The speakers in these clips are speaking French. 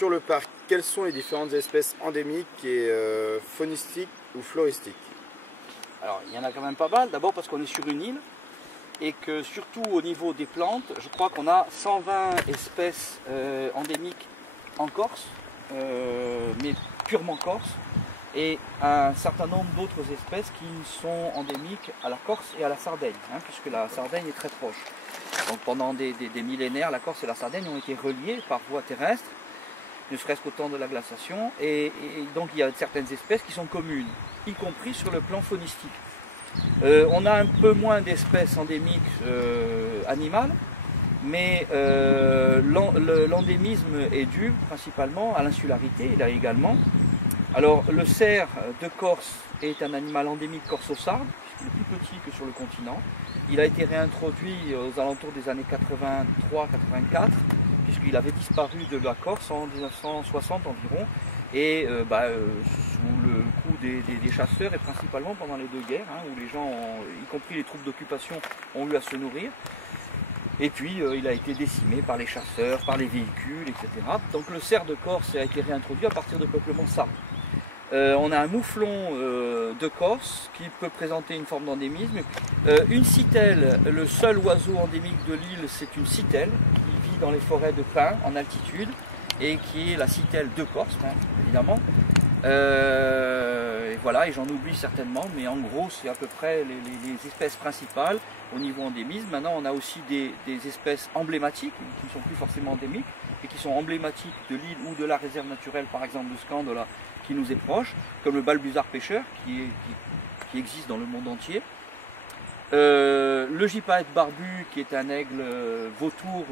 sur le parc, quelles sont les différentes espèces endémiques et faunistiques ou floristiques? Alors, il y en a quand même pas mal. D'abord parce qu'on est sur une île et que surtout au niveau des plantes, je crois qu'on a 120 espèces endémiques en Corse, mais purement corse, et un certain nombre d'autres espèces qui sont endémiques à la Corse et à la Sardaigne, puisque la Sardaigne est très proche. Donc pendant des millénaires, la Corse et la Sardaigne ont été reliées par voie terrestre, ne serait-ce qu'au temps de la glaciation, et donc il y a certaines espèces qui sont communes, y compris sur le plan faunistique. On a un peu moins d'espèces endémiques animales, mais l'endémisme est dû principalement à l'insularité, là également. Alors le cerf de Corse est un animal endémique corso-sarde, puisqu'il est plus petit que sur le continent. Il a été réintroduit aux alentours des années 83-84, puisqu'il avait disparu de la Corse en 1960 environ, et sous le coup des chasseurs, et principalement pendant les deux guerres, où les gens, y compris les troupes d'occupation, ont eu à se nourrir. Et puis il a été décimé par les chasseurs, par les véhicules, etc. Donc le cerf de Corse a été réintroduit à partir de peuplement sarde. On a un mouflon de Corse qui peut présenter une forme d'endémisme. Une citelle, le seul oiseau endémique de l'île, c'est une citelle qui vit dans les forêts de pins en altitude et qui est la citelle de Corse, évidemment. Et voilà, et j'en oublie certainement, mais en gros c'est à peu près les espèces principales au niveau endémisme. Maintenant on a aussi des espèces emblématiques qui ne sont plus forcément endémiques et qui sont emblématiques de l'île ou de la réserve naturelle, par exemple de Scandola, qui nous est proche, comme le balbuzard pêcheur qui existe dans le monde entier. Le gypaète barbu qui est un aigle vautour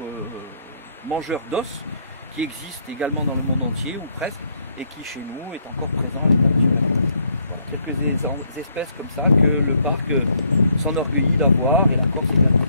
mangeur d'os qui existe également dans le monde entier ou presque, et qui chez nous est encore présent à l'état naturel. Voilà, quelques espèces comme ça que le parc s'enorgueillit d'avoir, et la Corse également.